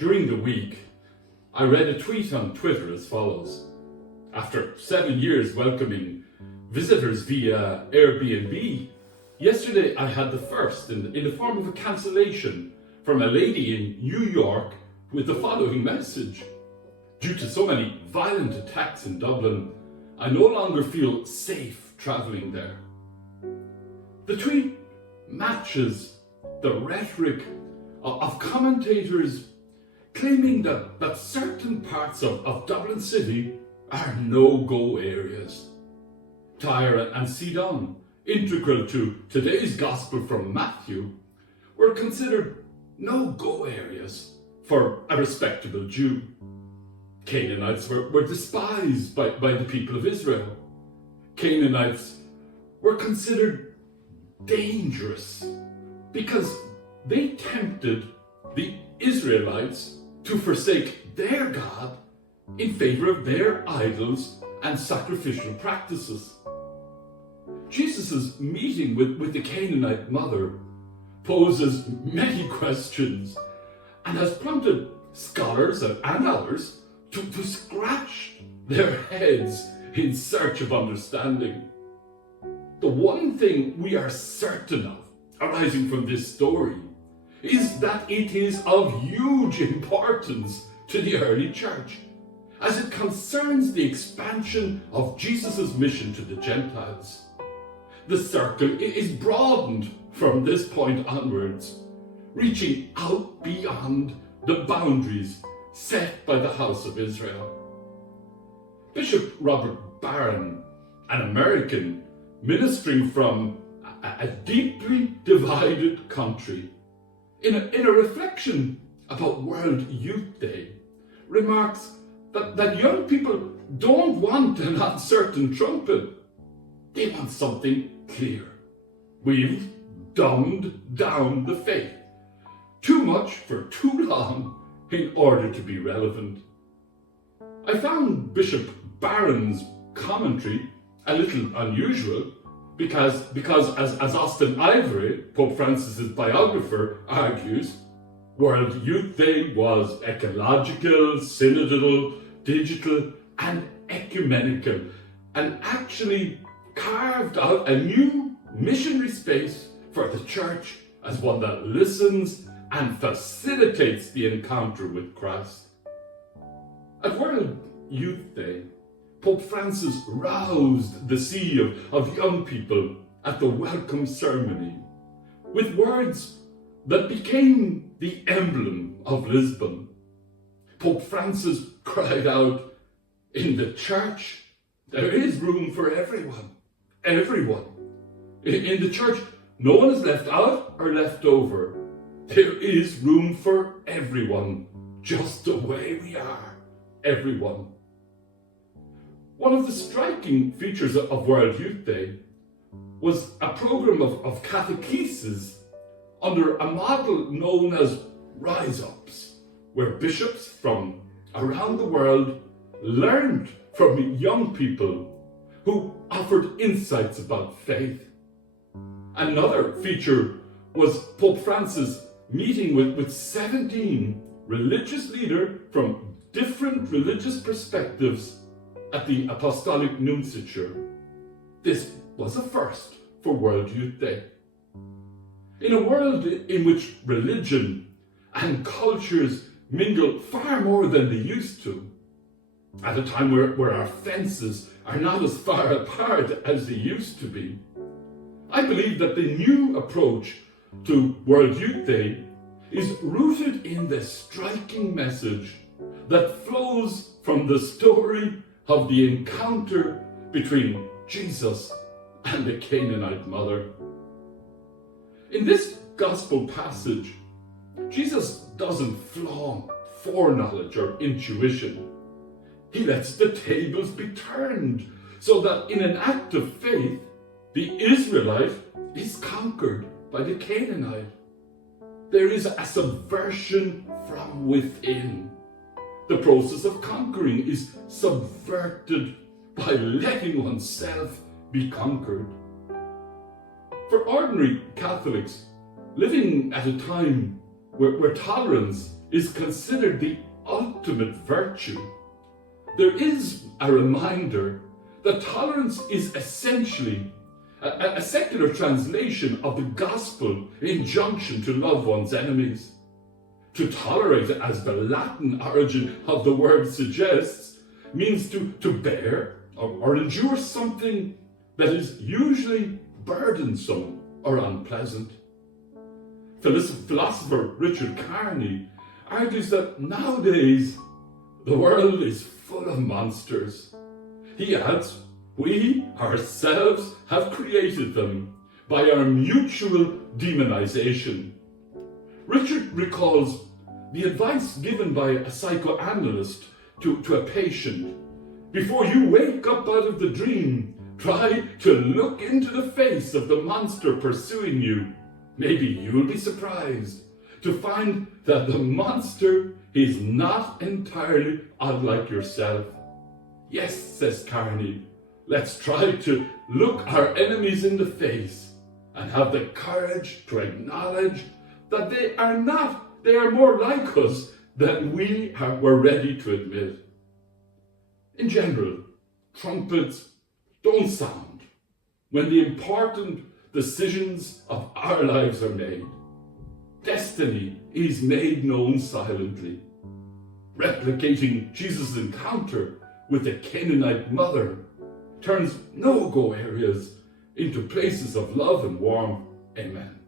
During the week, I read a tweet on Twitter as follows. After 7 years welcoming visitors via Airbnb, yesterday I had the first in the form of a cancellation from a lady in New York with the following message. Due to so many violent attacks in Dublin, I no longer feel safe travelling there. The tweet matches the rhetoric of commentators claiming that certain parts of Dublin City are no-go areas. Tyre and Sidon, integral to today's Gospel from Matthew, were considered no-go areas for a respectable Jew. Canaanites were despised by the people of Israel. Canaanites were considered dangerous because they tempted the Israelites to forsake their God in favor of their idols and sacrificial practices. Jesus' meeting with the Canaanite mother poses many questions and has prompted scholars and others to scratch their heads in search of understanding. The one thing we are certain of arising from this story is that it is of huge importance to the early church, as it concerns the expansion of Jesus' mission to the Gentiles. The circle is broadened from this point onwards, reaching out beyond the boundaries set by the House of Israel. Bishop Robert Barron, an American ministering from a deeply divided country, in a reflection about World Youth Day, remarks that young people don't want an uncertain trumpet. They want something clear. We've dumbed down the faith too much for too long in order to be relevant. I found Bishop Barron's commentary a little unusual because as Austin Ivory, Pope Francis's biographer, argues, World Youth Day was ecological, synodal, digital, and ecumenical, and actually carved out a new missionary space for the church as one that listens and facilitates the encounter with Christ. At World Youth Day, Pope Francis roused the sea of young people at the welcome ceremony with words that became the emblem of Lisbon. Pope Francis cried out, "In the church, there is room for everyone. Everyone. In the church, no one is left out or left over. There is room for everyone, just the way we are. Everyone." One of the striking features of World Youth Day was a program of catechesis under a model known as Rise Ups, where bishops from around the world learned from young people who offered insights about faith. Another feature was Pope Francis meeting with 17 religious leaders from different religious perspectives at the Apostolic Nunciature. This was a first for World Youth Day. In a world in which religion and cultures mingle far more than they used to, at a time where our fences are not as far apart as they used to be, I believe that the new approach to World Youth Day is rooted in the striking message that flows from the story of the encounter between Jesus and the Canaanite mother. In this gospel passage, Jesus doesn't flaunt foreknowledge or intuition. He lets the tables be turned so that in an act of faith, the Israelite is conquered by the Canaanite. There is a subversion from within. The process of conquering is subverted by letting oneself be conquered. For ordinary Catholics, living at a time where tolerance is considered the ultimate virtue, there is a reminder that tolerance is essentially a secular translation of the gospel injunction to love one's enemies. To tolerate, as the Latin origin of the word suggests, means to bear or endure something that is usually burdensome or unpleasant. Philosopher Richard Carney argues that nowadays the world is full of monsters. He adds, we ourselves have created them by our mutual demonization. Richard recalls the advice given by a psychoanalyst to a patient. Before you wake up out of the dream, try to look into the face of the monster pursuing you. Maybe you'll be surprised to find that the monster is not entirely unlike yourself. Yes, says Carney, let's try to look our enemies in the face and have the courage to acknowledge that they are more like us than were ready to admit. In general, trumpets don't sound when the important decisions of our lives are made. Destiny is made known silently. Replicating Jesus' encounter with the Canaanite mother turns no-go areas into places of love and warmth. Amen.